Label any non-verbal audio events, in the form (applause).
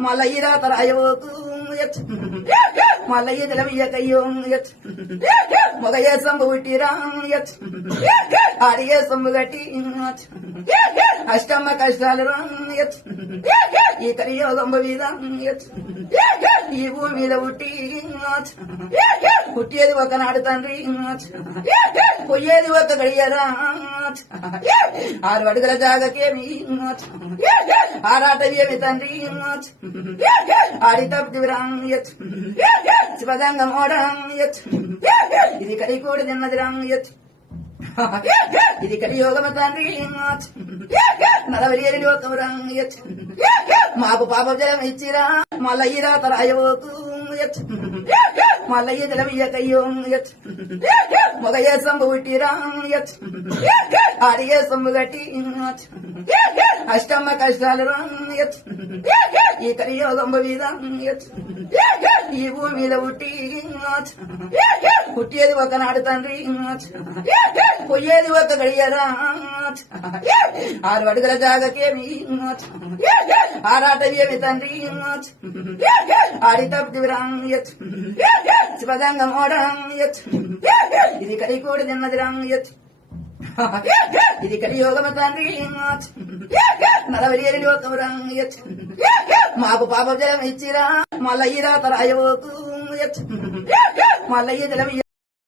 మల్లయ్య రాతరాయవోకు మల్లయ్య జలమియ్యకయ్యో మొగయ్య సంబు పుట్టిరా ఆడిగే సొమ్ము గట్టి అష్టమ్మ కష్టాలు రా ఈ కలియోగంబ మీద ఈ భూమి మీద పుట్టి పుట్టేది ఒకనాడు తండ్రి పొయ్యేది ఒక గడియరా ఆరు అడుగుల జాగకేమి ఆరాటవేమి తండ్రి ఆడి తప్పిరా శివగంగం ఓడం ఇది కడికోడి తిన్నది రామ్ ఇది కలియోగమ తండ్రి నలవరి లోకం రా మాకు పాప జలం ఇచ్చిరా మల్లయ్య రాతరాయవోకు మల్లయ్య జలం ఇయ్యకయ్యో మొగయ్య సంబు పుట్టిరా ఆడిగే సొమ్ము గట్టి అష్టమ్మ కష్టాలు రా ఈ కలియోగంబ మీద ఈ భూమి మీద పుట్టి పుట్టేది ఒకనాడు తండ్రి పోయేది ఒక గడియరా (laughs) ఆరు అడుగుల జాగకేమి ఆరాటవేమి తండ్రి ఆడి తప్పిరా శివగంగం ఓడం ఇది కడికోడి తిన్నది రామ్ ఇది కలియోగమ తండ్రి నలవరి లోకం రా మాకు పాప జలం ఇచ్చిరా. మళ్ళీ రాత రాయవోకు మళ్ళీ జలం